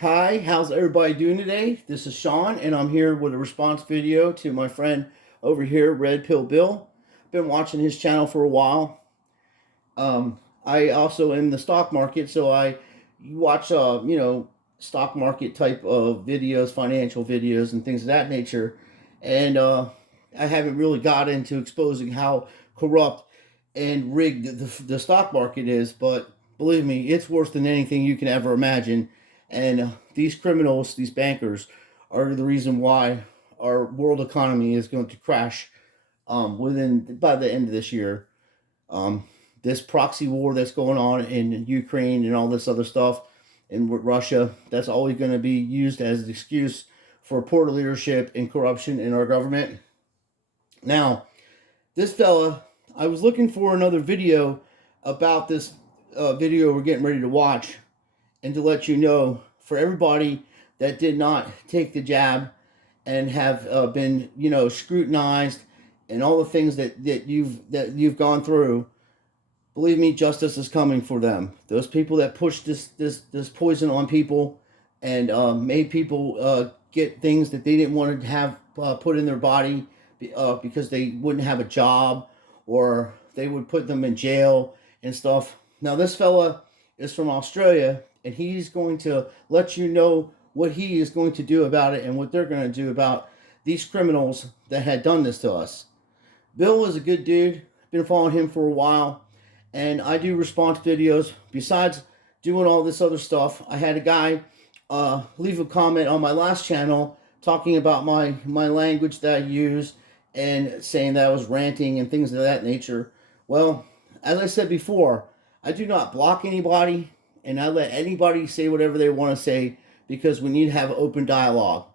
Hi, how's everybody doing today? This is Sean, and I'm here with a response video to my friend over here, Red Pill Bill. Been watching his channel for a while. I also am in the stock market, so I watch, stock market type of videos, financial videos, and things of that nature. And I haven't really got into exposing how corrupt and rigged the stock market is, but believe me, it's worse than anything you can ever imagine. And these criminals, these bankers, are the reason why our world economy is going to crash within by the end of this year. Um, this proxy war that's going on in Ukraine and all this other stuff, and with Russia, that's always going to be used as an excuse for poor leadership and corruption in our government. Now, this fella, I was looking for another video about this video we're getting ready to watch, and to let you know, for everybody that did not take the jab and have been, scrutinized and all the things that you've gone through, believe me, justice is coming for them. Those people that pushed this poison on people and made people get things that they didn't want to have put in their body because they wouldn't have a job, or they would put them in jail and stuff. Now this fella is from Australia, and he's going to let you know what he is going to do about it and what they're going to do about these criminals that had done this to us. Bill is a good dude. Been following him for a while, and I do response videos. Besides doing all this other stuff, I had a guy leave a comment on my last channel talking about my language that I use and saying that I was ranting and things of that nature. Well, as I said before, I do not block anybody, and I let anybody say whatever they want to say because we need to have open dialogue.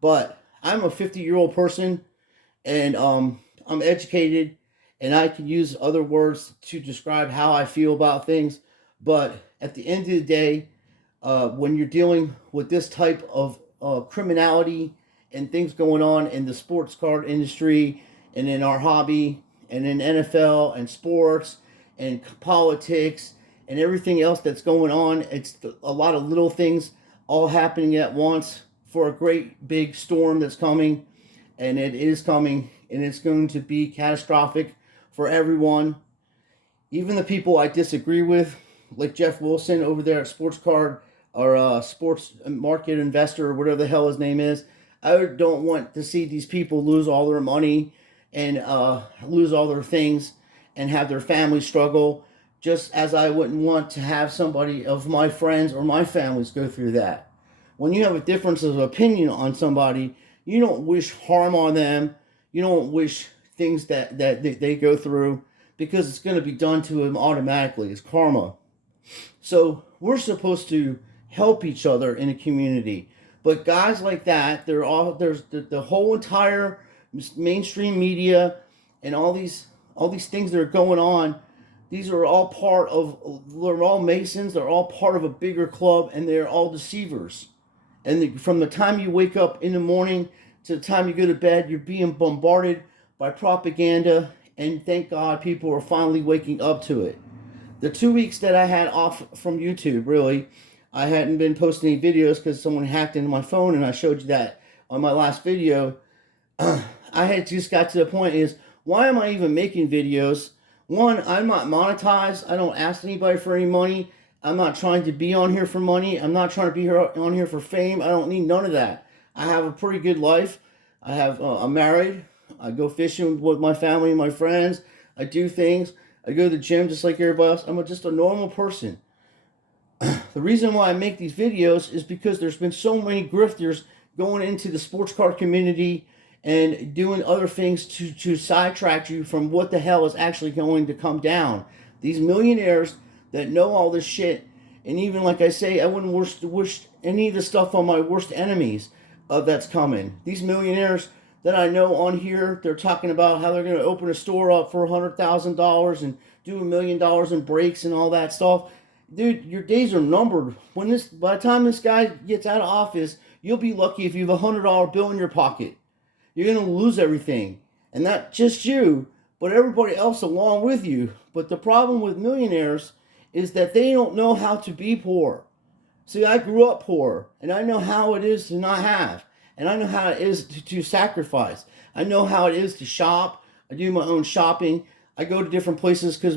But I'm a 50-year-old person, and I'm educated, and I can use other words to describe how I feel about things. But at the end of the day, when you're dealing with this type of criminality and things going on in the sports card industry and in our hobby and in NFL and sports and politics and everything else that's going on, it's a lot of little things all happening at once for a great big storm that's coming, and it is coming, and it's going to be catastrophic for everyone. Even the people I disagree with, like Jeff Wilson over there at Sports Card, or Sports Market Investor, or whatever the hell his name is. I don't want to see these people lose all their money and lose all their things and have their family struggle, just as I wouldn't want to have somebody of my friends or my families go through that. When you have a difference of opinion on somebody, you don't wish harm on them. You don't wish things that they go through, because it's going to be done to them automatically. It's karma. So we're supposed to help each other in a community. But guys like that, there's the whole entire mainstream media and all these things that are going on. These are all they're all Masons. They're all part of a bigger club, and they're all deceivers. And from the time you wake up in the morning to the time you go to bed, you're being bombarded by propaganda. And thank God people are finally waking up to it. The 2 weeks that I had off from YouTube, really, I hadn't been posting any videos because someone hacked into my phone, and I showed you that on my last video. I had just got to the point is, why am I even making videos? One, I'm not monetized. I don't ask anybody for any money. I'm not trying to be on here for money. I'm not trying to be on here for fame. I don't need none of that. I have a pretty good life. I'm married. I go fishing with my family and my friends. I do things. I go to the gym just like everybody else. I'm just a normal person. The reason why I make these videos is because there's been so many grifters going into the sports card community and doing other things to sidetrack you from what the hell is actually going to come down. These millionaires that know all this shit, and even like I say, I wouldn't wish any of the stuff on my worst enemies that's coming. These millionaires that I know on here, they're talking about how they're going to open a store up for $100,000 and do $1,000,000 in breaks and all that stuff. Dude, your days are numbered. By the time this guy gets out of office, you'll be lucky if you have $100 bill in your pocket. You're going to lose everything. And not just you, but everybody else along with you. But the problem with millionaires is that they don't know how to be poor. See, I grew up poor, and I know how it is to not have, and I know how it is to sacrifice. I know how it is to shop. I do my own shopping. I go to different places because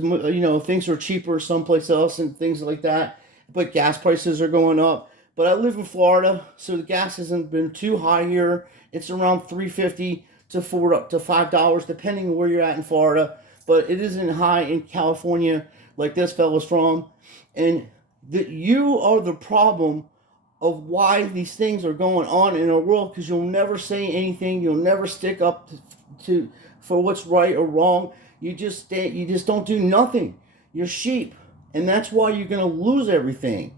things are cheaper someplace else and things like that. But gas prices are going up. But I live in Florida, so the gas hasn't been too high here. It's around 3.50 to $5, depending on where you're at in Florida. But it isn't high in California like this fella's from, and that you are the problem of why these things are going on in our world, because you'll never say anything. You'll never stick up to for what's right or wrong. You just don't do nothing. You're sheep, and that's why you're going to lose everything.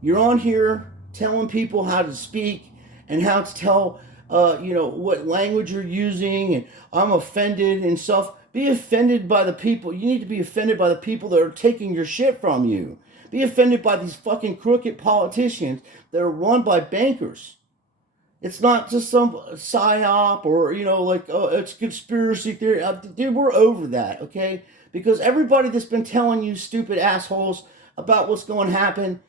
You're on here telling people how to speak and how to tell what language you're using, and I'm offended and stuff. Be offended by the people. You need to be offended by the people that are taking your shit from you. Be offended by these fucking crooked politicians that are run by bankers. It's not just some psyop or, it's conspiracy theory. Dude, we're over that, okay? Because everybody that's been telling you stupid assholes about what's going to happen,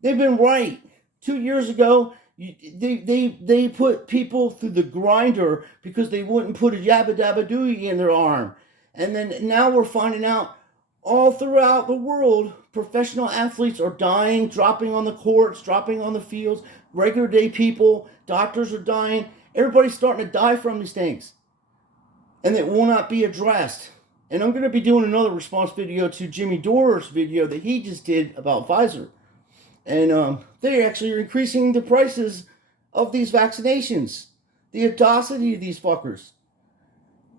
they've been right. 2 years ago, they put people through the grinder because they wouldn't put a yabba dabba dooey in their arm. And then now we're finding out all throughout the world, professional athletes are dying, dropping on the courts, dropping on the fields. Regular day people, doctors are dying. Everybody's starting to die from these things. And it will not be addressed. And I'm going to be doing another response video to Jimmy Dore's video that he just did about Pfizer. And they actually are increasing the prices of these vaccinations. The audacity of these fuckers.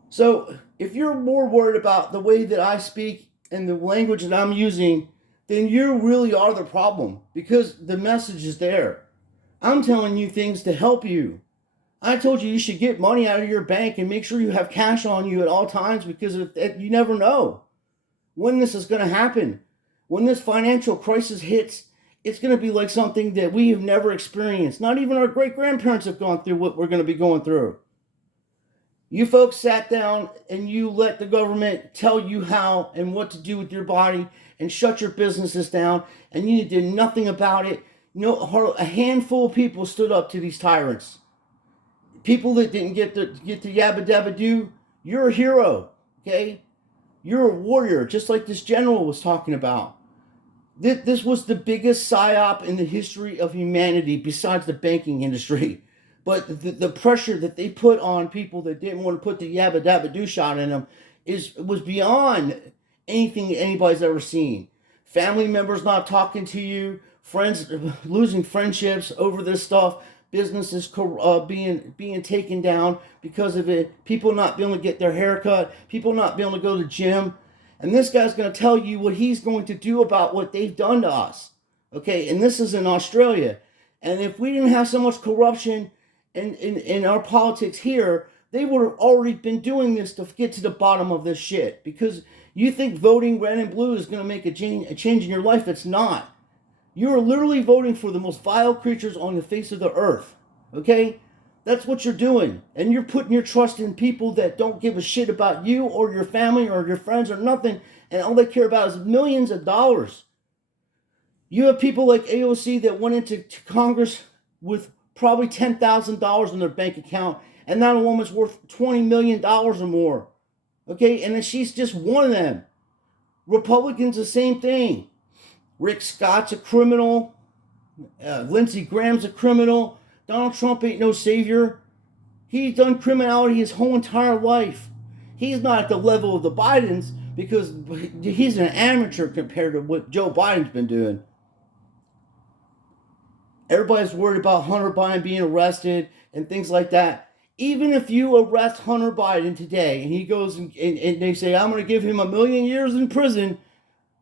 So if you're more worried about the way that I speak and the language that I'm using, then you really are the problem, because the message is there. I'm telling you things to help you. I told you should get money out of your bank and make sure you have cash on you at all times, because you never know when this is going to happen. When this financial crisis hits, it's going to be like something that we have never experienced. Not even our great-grandparents have gone through what we're going to be going through. You folks sat down and you let the government tell you how and what to do with your body and shut your businesses down, and you did nothing about it. A handful of people stood up to these tyrants. People that didn't get the yabba dabba do, you're a hero, okay? You're a warrior, just like this general was talking about. This was the biggest psyop in the history of humanity besides the banking industry. But the pressure that they put on people that didn't want to put the yabba dabba do shot in them was beyond anything anybody's ever seen. Family members not talking to you, friends losing friendships over this stuff, businesses being taken down because of it, people not being able to get their hair cut, people not being able to go to the gym. And this guy's going to tell you what he's going to do about what they've done to us. Okay, and this is in Australia. And if we didn't have so much corruption in our politics here, they would have already been doing this to get to the bottom of this shit. Because you think voting red and blue is going to make a change in your life. It's not. You are literally voting for the most vile creatures on the face of the earth. Okay? That's what you're doing. And you're putting your trust in people that don't give a shit about you or your family or your friends or nothing. And all they care about is millions of dollars. You have people like AOC that went into Congress with probably $10,000 in their bank account, and that woman's worth $20 million or more. Okay? And then she's just one of them. Republicans, the same thing. Rick Scott's a criminal. Lindsey Graham's a criminal. Donald Trump ain't no savior. He's done criminality his whole entire life. He's not at the level of the Bidens because he's an amateur compared to what Joe Biden's been doing. Everybody's worried about Hunter Biden being arrested and things like that. Even if you arrest Hunter Biden today and he goes and they say, I'm going to give him 1 million years in prison,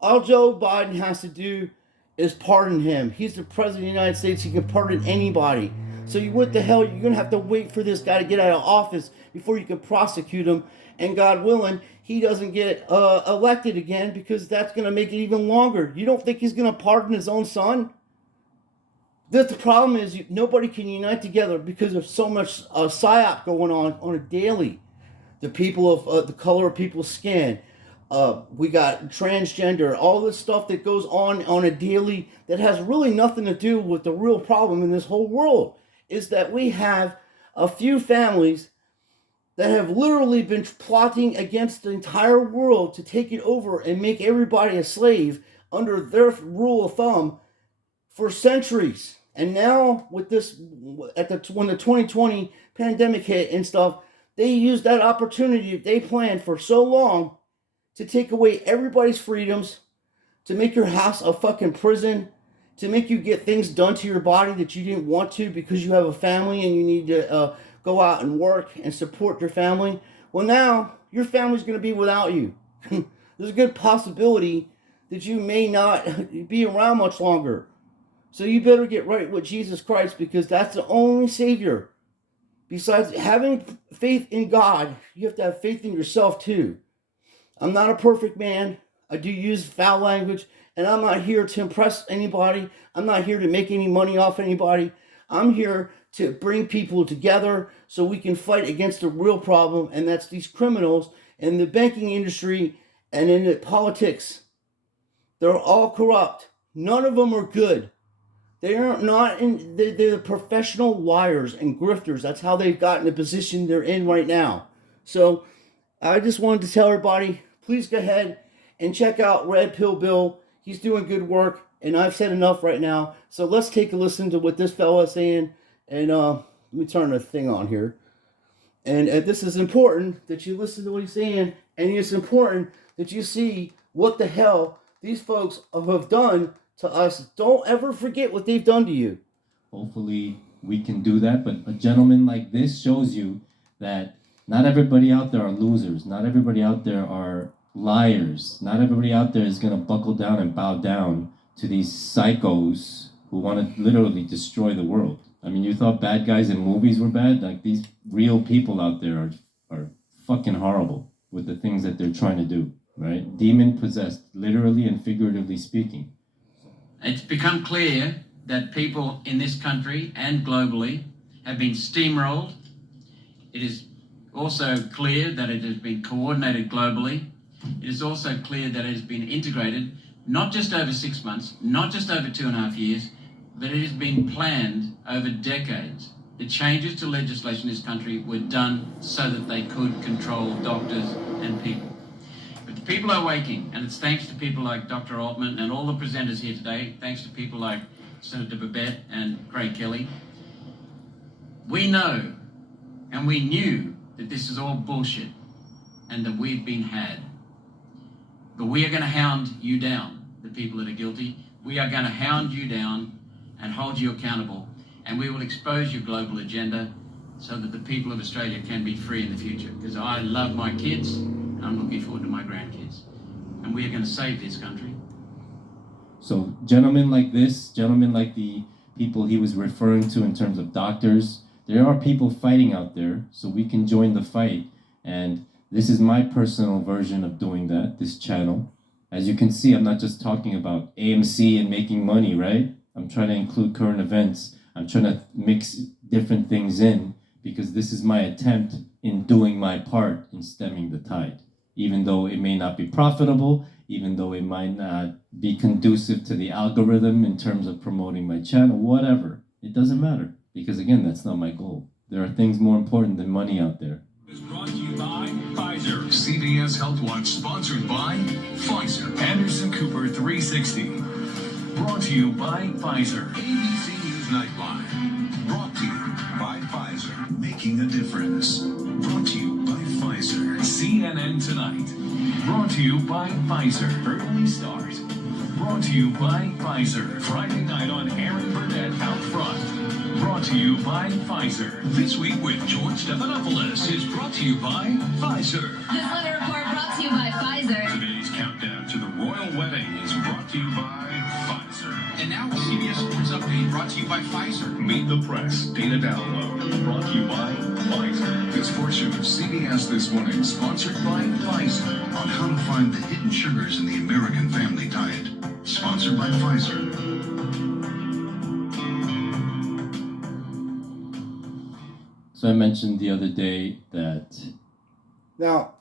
all Joe Biden has to do is pardon him. He's the president of the United States. He can pardon anybody. So what the hell, you're going to have to wait for this guy to get out of office before you can prosecute him. And God willing, he doesn't get elected again, because that's going to make it even longer. You don't think he's going to pardon his own son? The problem is nobody can unite together because of so much psyop going on a daily. The people of the color of people's skin, We got transgender, all this stuff that goes on a daily that has really nothing to do with the real problem in this whole world. Is that we have a few families that have literally been plotting against the entire world to take it over and make everybody a slave under their rule of thumb for centuries. And now with this, when the 2020 pandemic hit and stuff, they used that opportunity they planned for so long to take away everybody's freedoms, to make your house a fucking prison, to make you get things done to your body that you didn't want to because you have a family and you need to go out and work and support your family. Well, now your family's going to be without you. There's a good possibility that you may not be around much longer. So you better get right with Jesus Christ, because that's the only Savior. Besides having faith in God, you have to have faith in yourself too. I'm not a perfect man. I do use foul language, and I'm not here to impress anybody. I'm not here to make any money off anybody. I'm here to bring people together so we can fight against the real problem, and that's these criminals in the banking industry and in the politics. They're all corrupt. None of them are good. They are not in. They're professional liars and grifters. That's how they've gotten the position they're in right now. So I just wanted to tell everybody, please go ahead and check out Red Pill Bill. He's doing good work, and I've said enough right now. So let's take a listen to what this fella is saying. And let me turn the thing on here. And this is important that you listen to what he's saying, and it's important that you see what the hell these folks have done to us. Don't ever forget what they've done to you. Hopefully we can do that, but a gentleman like this shows you that not everybody out there are losers. Not everybody out there are liars. Not everybody out there is going to buckle down and bow down to these psychos who want to literally destroy the world. I mean, you thought bad guys in movies were bad? Like, these real people out there are fucking horrible with the things that they're trying to do, right? Demon possessed, literally and figuratively speaking. It's become clear that people in this country and globally have been steamrolled. It is also clear that it has been coordinated globally. It is also clear that it has been integrated, not just over 6 months, not just over 2.5 years, but it has been planned over decades. The changes to legislation in this country were done so that they could control doctors and people. But the people are waking, and it's thanks to people like Dr. Altman and all the presenters here today, thanks to people like Senator Babette and Craig Kelly. We know and we knew that this is all bullshit and that we've been had. But we are going to hound you down, the people that are guilty. We are going to hound you down and hold you accountable, and we will expose your global agenda so that the people of Australia can be free in the future. Because I love my kids, and I'm looking forward to my grandkids. And we are going to save this country. So gentlemen like this, gentlemen like the people he was referring to in terms of doctors, there are people fighting out there, so we can join the fight. And this is my personal version of doing that, this channel. As you can see, I'm not just talking about AMC and making money, right? I'm trying to include current events. I'm trying to mix different things in, because this is my attempt in doing my part in stemming the tide. Even though it may not be profitable, even though it might not be conducive to the algorithm in terms of promoting my channel, whatever. It doesn't matter, because again, that's not my goal. There are things more important than money out there. Is brought to you by Pfizer. CBS Health Watch sponsored by Pfizer. Anderson Cooper 360. Brought to you by Pfizer. ABC News Nightline. Brought to you by Pfizer. Making a difference. Brought to you by Pfizer. CNN Tonight. Brought to you by Pfizer. Early Start. Brought to you by Pfizer. Friday night on Aaron Burnett Out Front. Brought to you by Pfizer. This Week with George Stephanopoulos is brought to you by Pfizer. This weather report brought to you by Pfizer. Today's countdown to the royal wedding is brought to you by Pfizer. And now CBS Sports Update brought to you by Pfizer. Meet the Press Data Download brought to you by Pfizer. This portion of CBS This Morning sponsored by Pfizer. On how to find the hidden sugars in the American family diet. Sponsored by Pfizer. So I mentioned the other day that... Now,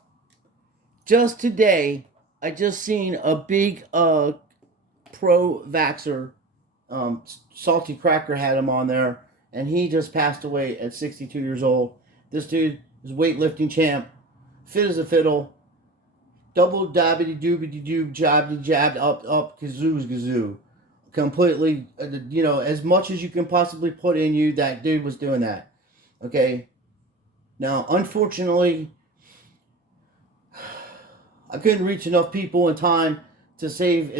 just today, I just seen a big pro-vaxxer, Salty Cracker had him on there, and he just passed away at 62 years old. This dude is weightlifting champ, fit as a fiddle, double dabbity doobity doob, jabby jabbed up kazoo's gazoo. Completely, as much as you can possibly put in you, that dude was doing that. Okay? Now, unfortunately, I couldn't reach enough people in time to save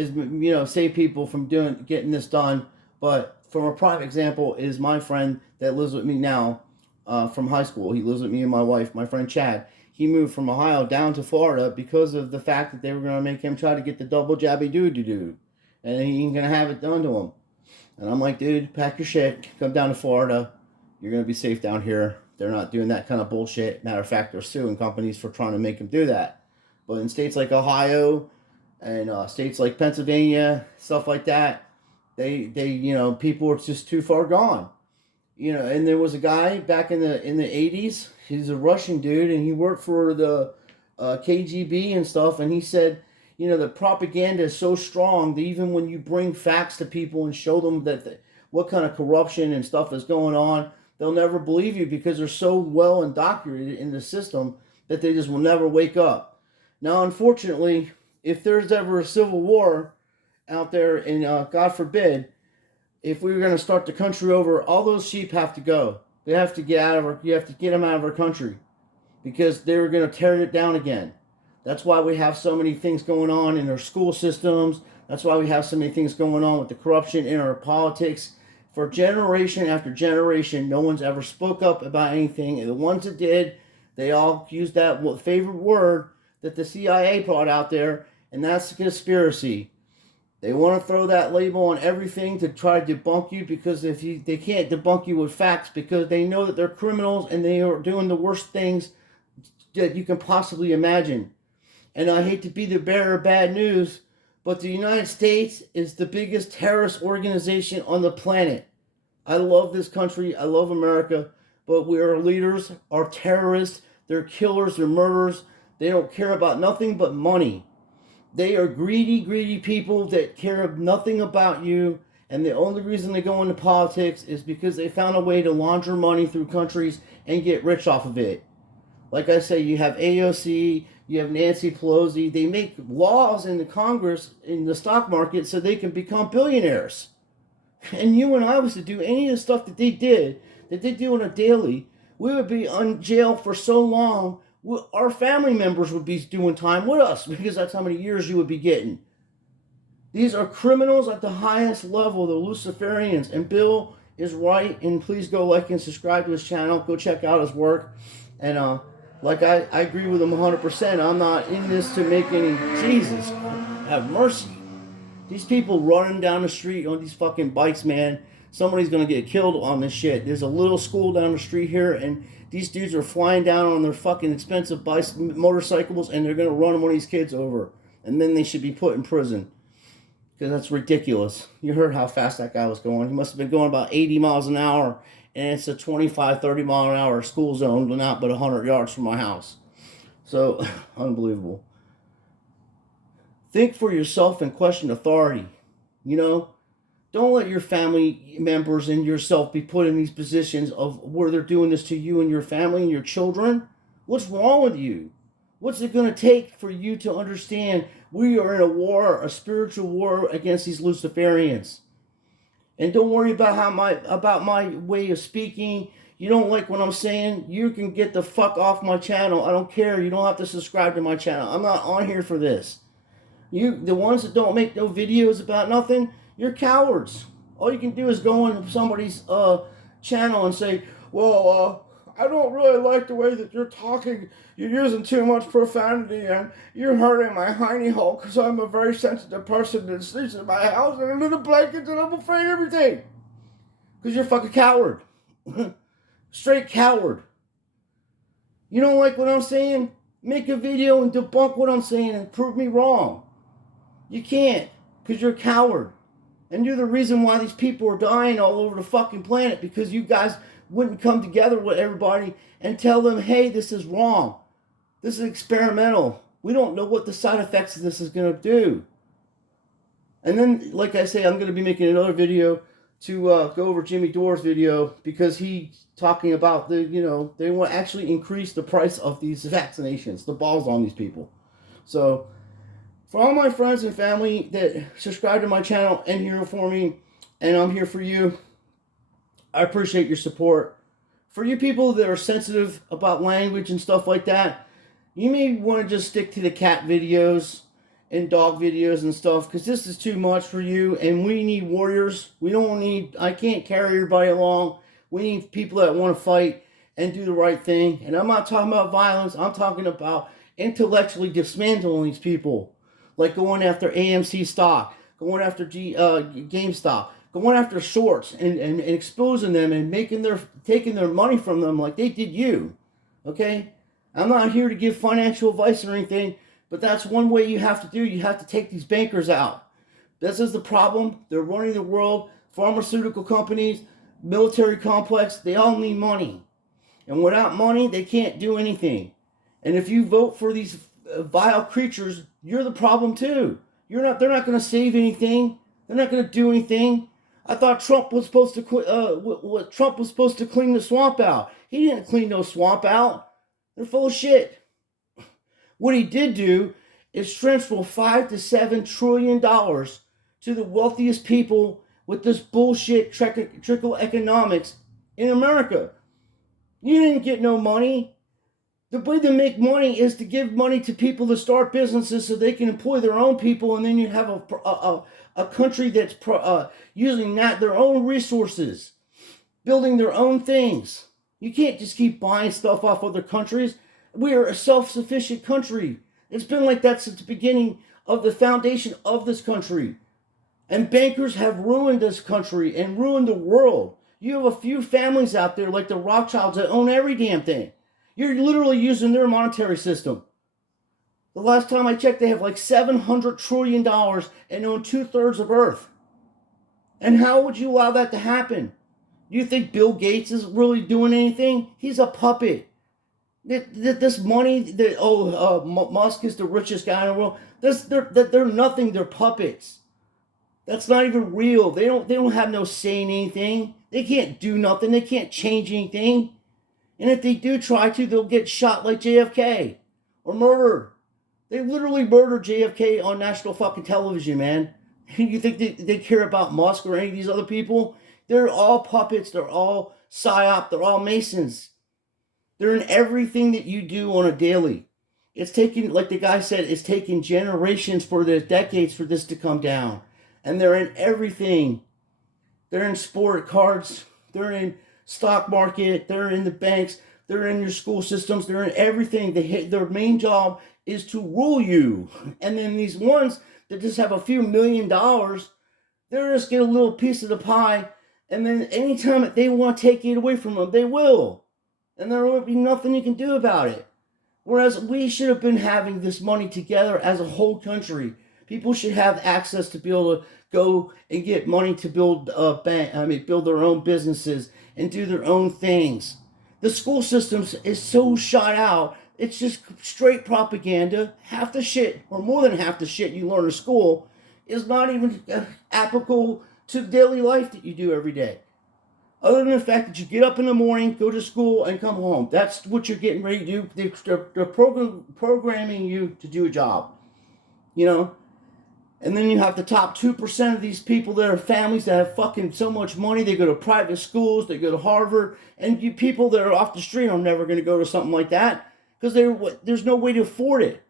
people from getting this done. But from a prime example is my friend that lives with me now, from high school. He lives with me and my wife, my friend Chad. He moved from Ohio down to Florida because of the fact that they were going to make him try to get the double jabby doo, and he ain't going to have it done to him. And I'm like, dude, pack your shit, come down to Florida. You're going to be safe down here. They're not doing that kind of bullshit. Matter of fact, they're suing companies for trying to make them do that. But in states like Ohio and states like Pennsylvania, stuff like that, they people are just too far gone. And there was a guy back in the 80s. He's a Russian dude, and he worked for the KGB and stuff. And he said, the propaganda is so strong that even when you bring facts to people and show them what kind of corruption and stuff is going on, they'll never believe you because they're so well indoctrinated in the system that they just will never wake up. Now, unfortunately, if there's ever a civil war out there, and God forbid, if we were going to start the country over, all those sheep have to go. They have to get out of you have to get them out of our country because they were going to tear it down again. That's why we have so many things going on in our school systems. That's why we have so many things going on with the corruption in our politics. For generation after generation, no one's ever spoke up about anything. And the ones that did, they all used that favorite word that the CIA brought out there, and that's conspiracy. They want to throw that label on everything to try to debunk you because they can't debunk you with facts because they know that they're criminals and they are doing the worst things that you can possibly imagine. And I hate to be the bearer of bad news, but the United States is the biggest terrorist organization on the planet. I love this country. I love America, but our leaders are terrorists. They're killers. They're murderers. They don't care about nothing but money. They are greedy, greedy people that care nothing about you, and the only reason they go into politics is because they found a way to launder money through countries and get rich off of it. Like I say, you have AOC, you have Nancy Pelosi. They make laws in the Congress, in the stock market, so they can become billionaires. And you and I was to do any of the stuff that they do on a daily, we would be in jail for so long, our family members would be doing time with us because that's how many years you would be getting. These are criminals at the highest level, the Luciferians. And Bill is right. And please go like and subscribe to his channel. Go check out his work. And I agree with him 100%. I'm not in this to make any... Jesus, have mercy. These people running down the street on these fucking bikes, man. Somebody's going to get killed on this shit. There's a little school down the street here, and these dudes are flying down on their fucking expensive motorcycles, and they're going to run one of these kids over. And then they should be put in prison. Because that's ridiculous. You heard how fast that guy was going. He must have been going about 80 miles an hour, and it's a 25, 30 mile an hour school zone, not but 100 yards from my house. So, unbelievable. Think for yourself and question authority. Don't let your family members and yourself be put in these positions of where they're doing this to you and your family and your children. What's wrong with you? What's it going to take for you to understand we are in a war, a spiritual war against these Luciferians? And don't worry about my way of speaking. You don't like what I'm saying? You can get the fuck off my channel. I don't care. You don't have to subscribe to my channel. I'm not on here for this. The ones that don't make no videos about nothing, you're cowards. All you can do is go on somebody's channel and say, well, I don't really like the way that you're talking. You're using too much profanity and you're hurting my hiney hole because I'm a very sensitive person that sleeps in my house and under the blankets and I'm afraid of everything. Because you're a fucking coward. Straight coward. You don't like what I'm saying? Make a video and debunk what I'm saying and prove me wrong. You can't, because you're a coward. And you're the reason why these people are dying all over the fucking planet, because you guys wouldn't come together with everybody and tell them, hey, this is wrong. This is experimental. We don't know what the side effects of this is going to do. And then, like I say, I'm going to be making another video to go over Jimmy Dore's video, because he's talking about they want to actually increase the price of these vaccinations, the balls on these people. So, for all my friends and family that subscribe to my channel and here for me, and I'm here for you, I appreciate your support. For you people that are sensitive about language and stuff like that, you may want to just stick to the cat videos and dog videos and stuff, because this is too much for you, and we need warriors. I can't carry everybody along. We need people that want to fight and do the right thing. And I'm not talking about violence. I'm talking about intellectually dismantling these people, like going after AMC stock, going after GameStop, going after shorts and exposing them and taking their money from them like they did you. Okay? I'm not here to give financial advice or anything, but that's one way you have to do. You have to take these bankers out. This is the problem. They're running the world. Pharmaceutical companies, military complex, they all need money. And without money, they can't do anything. And if you vote for these vile creatures, you're the problem too. They're not going to save anything. They're not going to do anything. I thought Trump was supposed to clean the swamp out. He didn't clean no swamp out. They're full of shit. What he did do is transfer $5 to $7 trillion to the wealthiest people with this bullshit trickle economics in America. You didn't get no money. The way to make money is to give money to people to start businesses so they can employ their own people, and then you have a country that's using their own resources, building their own things. You can't just keep buying stuff off other countries. We are a self-sufficient country. It's been like that since the beginning of the foundation of this country. And bankers have ruined this country and ruined the world. You have a few families out there like the Rothschilds that own every damn thing. You're literally using their monetary system. The last time I checked, they have like $700 trillion and own 2/3 of Earth. And how would you allow that to happen? Do you think Bill Gates is really doing anything? He's a puppet. This money, Musk is the richest guy in the world. They're nothing. They're puppets. That's not even real. They don't have no say in anything. They can't do nothing. They can't change anything. And if they do try to, they'll get shot like JFK or murdered. They literally murdered JFK on national fucking television, man. You think they care about Musk or any of these other people? They're all puppets. They're all psyop. They're all Masons. They're in everything that you do on a daily. It's taken, like the guy said, it's taken generations decades for this to come down. And they're in everything. They're in sport cards. They're in stock market. They're in the banks. They're in your school systems. They're in everything. Their main job is to rule you. And then these ones that just have a few $1 million, they're just get a little piece of the pie. And then anytime that they want to take it away from them, they will. And there will be nothing you can do about it. Whereas we should have been having this money together as a whole country. People should have access to be able to go and get money to build their own businesses and do their own things. The school system is so shot out. It's just straight propaganda. Half the shit, or more than half the shit you learn in school, is not even applicable to daily life that you do every day. Other than the fact that you get up in the morning, go to school, and come home. That's what you're getting ready to do. They're programming you to do a job. You know? And then you have the top 2% of these people that are families that have fucking so much money. They go to private schools. They go to Harvard. And you people that are off the street are never going to go to something like that, because there's no way to afford it.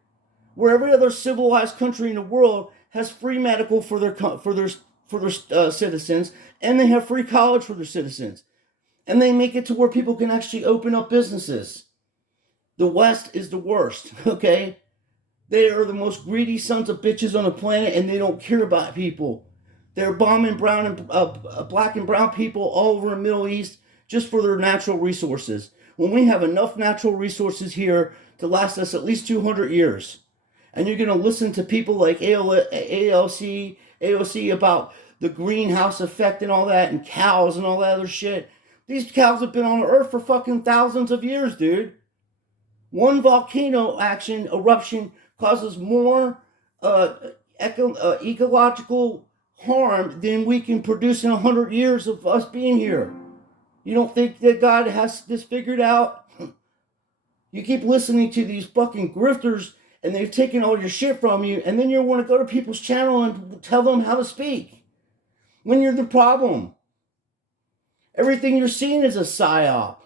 Where every other civilized country in the world has free medical for their citizens, and they have free college for their citizens, and they make it to where people can actually open up businesses. The West is the worst, okay? They are the most greedy sons of bitches on the planet, and they don't care about people. They're bombing black and brown people all over the Middle East just for their natural resources, when we have enough natural resources here to last us at least 200 years. And you're going to listen to people like AOC about the greenhouse effect and all that, and cows and all that other shit. These cows have been on Earth for fucking thousands of years, dude. One volcano eruption causes more ecological harm than we can produce in 100 years of us being here. You don't think that God has this figured out? You keep listening to these fucking grifters and they've taken all your shit from you, and then you want to go to people's channel and tell them how to speak when you're the problem. Everything you're seeing is a psyop.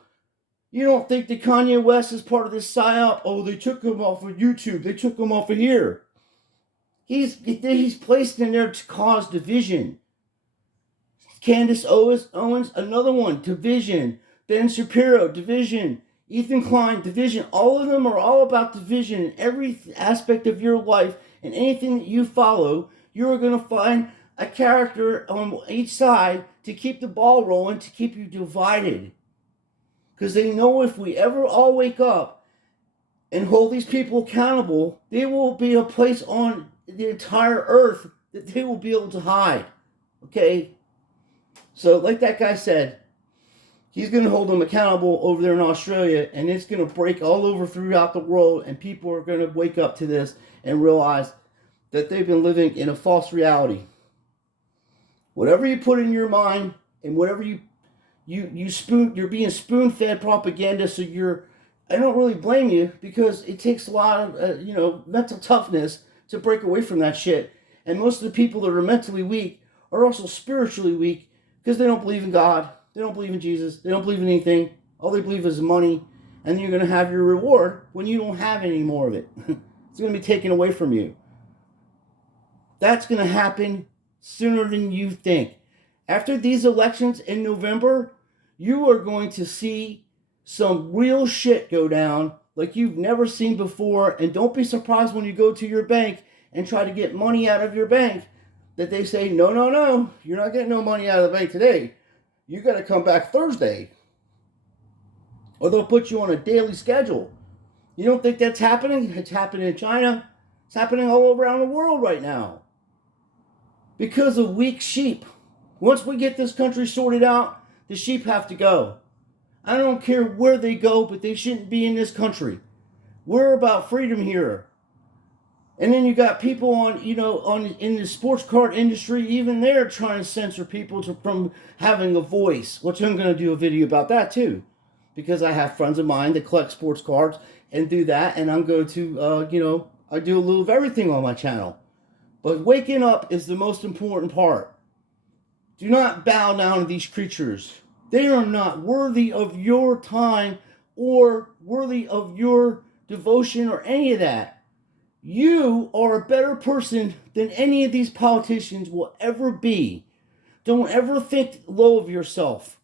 You don't think that Kanye West is part of this psyop? Oh, they took him off of YouTube. They took him off of here. He's placed in there to cause division. Candace Owens, another one, division. Ben Shapiro, division. Ethan Klein, division. All of them are all about division in every aspect of your life, and anything that you follow, you're going to find a character on each side to keep the ball rolling, to keep you divided. Because they know if we ever all wake up and hold these people accountable, there will be a place on the entire earth that they will be able to hide. Okay? So, like that guy said, he's going to hold them accountable over there in Australia, and it's going to break all over throughout the world, and people are going to wake up to this and realize that they've been living in a false reality. Whatever you put in your mind, and whatever you're being spoon-fed propaganda, so I don't really blame you, because it takes a lot of, mental toughness to break away from that shit. And most of the people that are mentally weak are also spiritually weak, because they don't believe in God, they don't believe in Jesus, they don't believe in anything. All they believe is money, and you're going to have your reward when you don't have any more of it. It's going to be taken away from you. That's going to happen sooner than you think. After these elections in November, you are going to see some real shit go down like you've never seen before. And don't be surprised when you go to your bank and try to get money out of your bank that they say, no, you're not getting no money out of the bank today. You got to come back Thursday. Or they'll put you on a daily schedule. You don't think that's happening? It's happening in China. It's happening all around the world right now. Because of weak sheep. Once we get this country sorted out, the sheep have to go. I don't care where they go, but they shouldn't be in this country. We're about freedom here. And then you got people in the sports card industry, even they're trying to censor people from having a voice, which I'm going to do a video about that too. Because I have friends of mine that collect sports cards and do that, and I'm going to, I do a little of everything on my channel. But waking up is the most important part. Do not bow down to these creatures. They are not worthy of your time or worthy of your devotion or any of that. You are a better person than any of these politicians will ever be. Don't ever think low of yourself.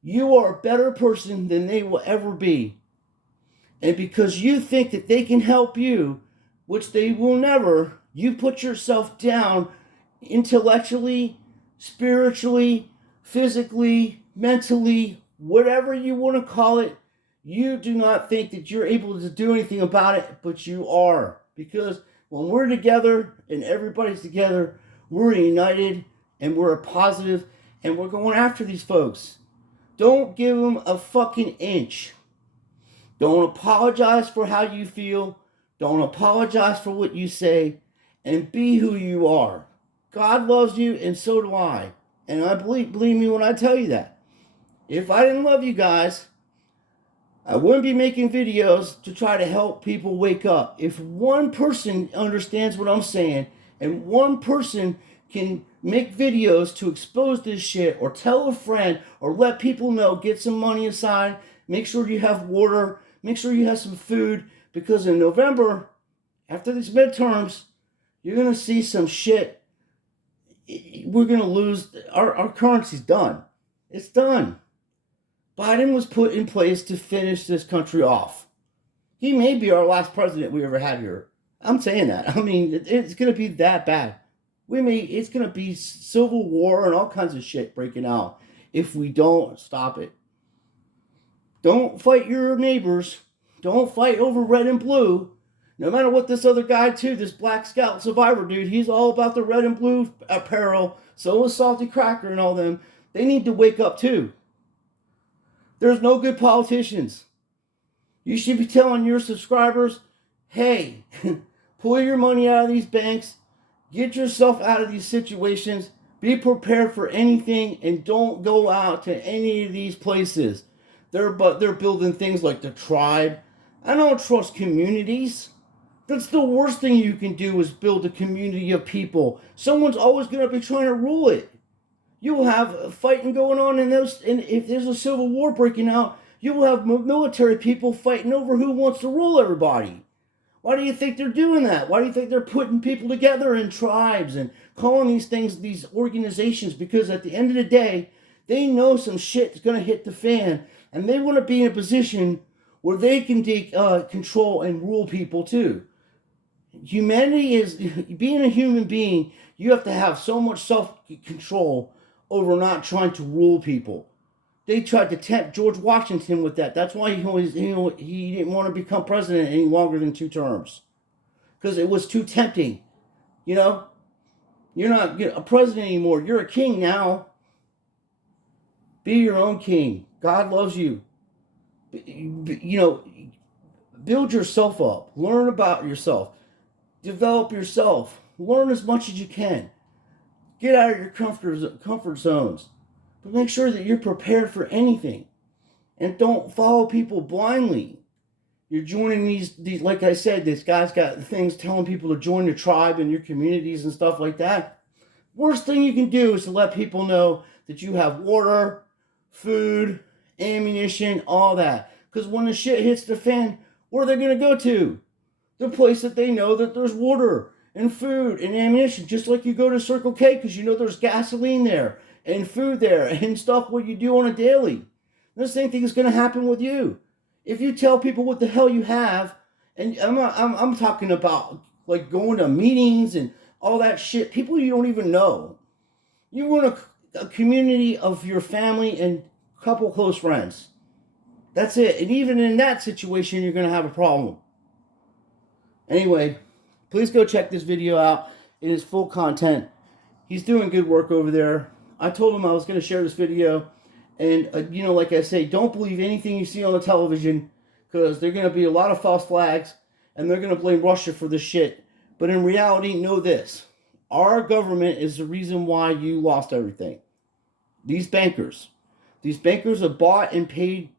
You are a better person than they will ever be. And because you think that they can help you, which they will never, you put yourself down intellectually, spiritually, physically, mentally, whatever you want to call it. You do not think that you're able to do anything about it, but you are. Because when we're together and everybody's together, we're united and we're a positive and we're going after these folks. Don't give them a fucking inch. Don't apologize for how you feel. Don't apologize for what you say. And be who you are. God loves you, and so do I. And I believe me when I tell you that. If I didn't love you guys, I wouldn't be making videos to try to help people wake up. If one person understands what I'm saying, and one person can make videos to expose this shit, or tell a friend, or let people know, get some money aside, make sure you have water, make sure you have some food, because in November, after these midterms, you're going to see some shit. We're going to lose. Our currency's done. It's done. Biden was put in place to finish this country off. He may be our last president we ever had here. I'm saying that. I mean, it's going to be that bad. It's going to be civil war and all kinds of shit breaking out if we don't stop it. Don't fight your neighbors. Don't fight over red and blue. No matter what this other guy too, this Black Scout Survivor dude, he's all about the red and blue apparel. So is Salty Cracker and all them. They need to wake up too. There's no good politicians. You should be telling your subscribers, hey, Pull your money out of these banks. Get yourself out of these situations. Be prepared for anything, and don't go out to any of these places. They're building things like the tribe. I don't trust communities. That's the worst thing you can do, is build a community of people. Someone's always going to be trying to rule it. You will have fighting going on in those, and if there's a civil war breaking out, you will have military people fighting over who wants to rule everybody. Why do you think they're doing that? Why do you think they're putting people together in tribes and calling these things, these organizations? Because at the end of the day, they know some shit is going to hit the fan, and they want to be in a position where they can take control and rule people too. Humanity is, being a human being, you have to have so much self-control over not trying to rule people. They tried to tempt George Washington with that. That's why he didn't want to become president any longer than 2 terms. Because it was too tempting. You know? You're not a president anymore. You're a king now. Be your own king. God loves you. You know, build yourself up. Learn about yourself. Develop yourself. Learn as much as you can. Get out of your comfort zones. But make sure that you're prepared for anything. And don't follow people blindly. You're joining these, like I said, this guy's got things telling people to join your tribe and your communities and stuff like that. Worst thing you can do is to let people know that you have water, food, ammunition, all that. Because when the shit hits the fan, where are they going to go to? The place that they know that there's water and food and ammunition. Just like you go to Circle K because you know there's gasoline there and food there and stuff what you do on a daily. The same thing is going to happen with you. If you tell people what the hell you have, and I'm talking about like going to meetings and all that shit, people you don't even know. You want a community of your family and a couple close friends. That's it. And even in that situation, you're going to have a problem. Anyway, please go check this video out. It is full content. He's doing good work over there. I told him I was going to share this video. And, you know, like I say, don't believe anything you see on the television, because there are going to be a lot of false flags, and they're going to blame Russia for this shit. But in reality, know this. Our government is the reason why you lost everything. These bankers have bought and paid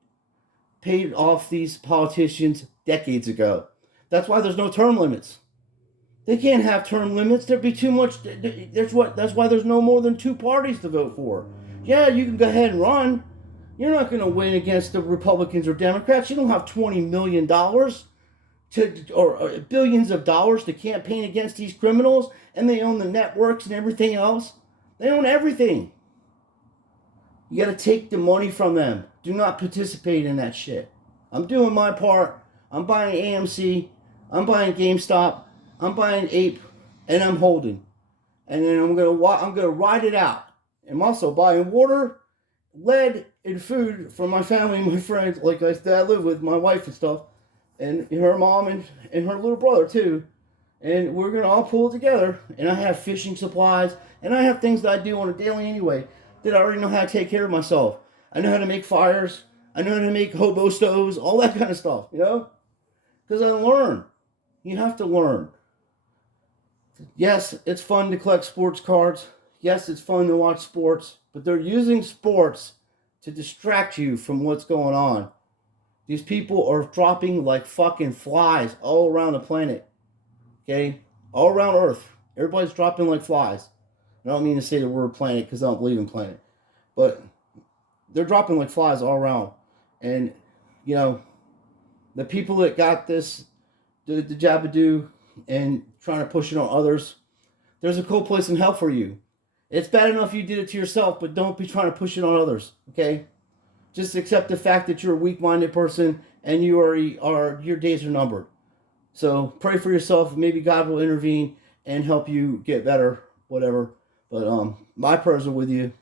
off these politicians decades ago. That's why there's no term limits. They can't have term limits. There'd be too much. That's why there's no more than 2 parties to vote for. Yeah, you can go ahead and run. You're not going to win against the Republicans or Democrats. You don't have $20 million or billions of dollars to campaign against these criminals, and they own the networks and everything else. They own everything. You got to take the money from them. Do not participate in that shit. I'm doing my part. I'm buying AMC. I'm buying GameStop. I'm buying Ape, and I'm holding. And then I'm gonna ride it out. I'm also buying water, lead, and food for my family and my friends, like I live with, my wife and stuff, and her mom and her little brother too. And we're gonna all pull it together. And I have fishing supplies, and I have things that I do on a daily anyway that I already know how to take care of myself. I know how to make fires. I know how to make hobo stoves, all that kind of stuff, you know? Because I learn. You have to learn. Yes, it's fun to collect sports cards. Yes, it's fun to watch sports. But they're using sports to distract you from what's going on. These people are dropping like fucking flies all around the planet. Okay? All around Earth. Everybody's dropping like flies. I don't mean to say the word planet because I don't believe in planet. But they're dropping like flies all around. And, you know, the people that got this, the Jabadoo, and trying to push it on others, there's a cold place in hell for you. It's bad enough you did it to yourself, but don't be trying to push it on others, okay? Just accept the fact that you're a weak-minded person and your days are numbered. So pray for yourself. Maybe God will intervene and help you get better, whatever. But my prayers are with you.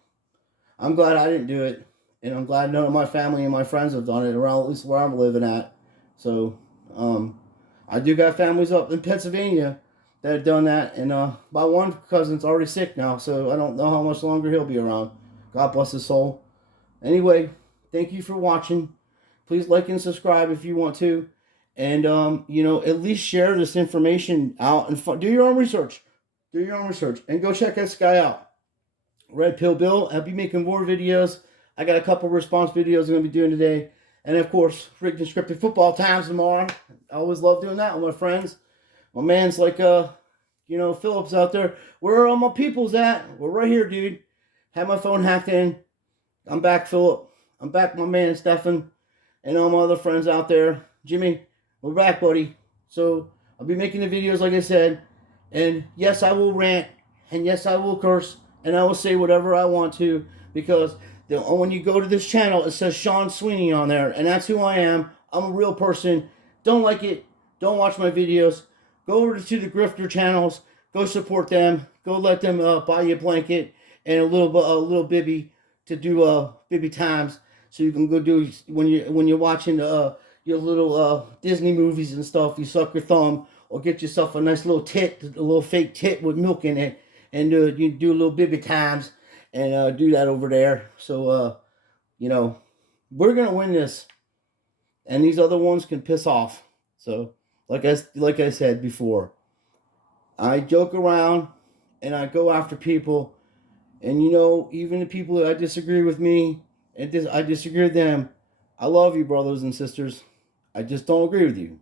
I'm glad I didn't do it, and I'm glad none of my family and my friends have done it around at least where I'm living at. So I do got families up in Pennsylvania that have done that, and my one cousin's already sick now, so I don't know how much longer he'll be around. God bless his soul. Anyway, thank you for watching. Please like and subscribe if you want to, And at least share this information out and do your own research. Do your own research and go check this guy out. Red Pill Bill. I'll be making more videos. I got a couple response videos I'm going to be doing today. And of course, freaking scripted football times tomorrow. I always love doing that with my friends. My man's like, Phillips out there. Where are all my peoples at? We're right here, dude. Had my phone hacked in. I'm back, Philip. I'm back, my man, Stefan. And all my other friends out there. Jimmy, we're back, buddy. So I'll be making the videos, like I said. And yes, I will rant. And yes, I will curse. And I will say whatever I want to. Because when you go to this channel, it says Sean Sweeney on there. And that's who I am. I'm a real person. Don't like it. Don't watch my videos. Go over to the grifter channels. Go support them. Go let them buy you a blanket and a little bibby to do bibby times. So you can go do when you're watching your little Disney movies and stuff. You suck your thumb or get yourself a nice little tit, a little fake tit with milk in it, and you do a little bibby times and do that over there. So we're gonna win this, and these other ones can piss off. So like I said before, I joke around and I go after people, and even the people that disagree with me and I disagree with them. I love you, brothers and sisters. I just don't agree with you.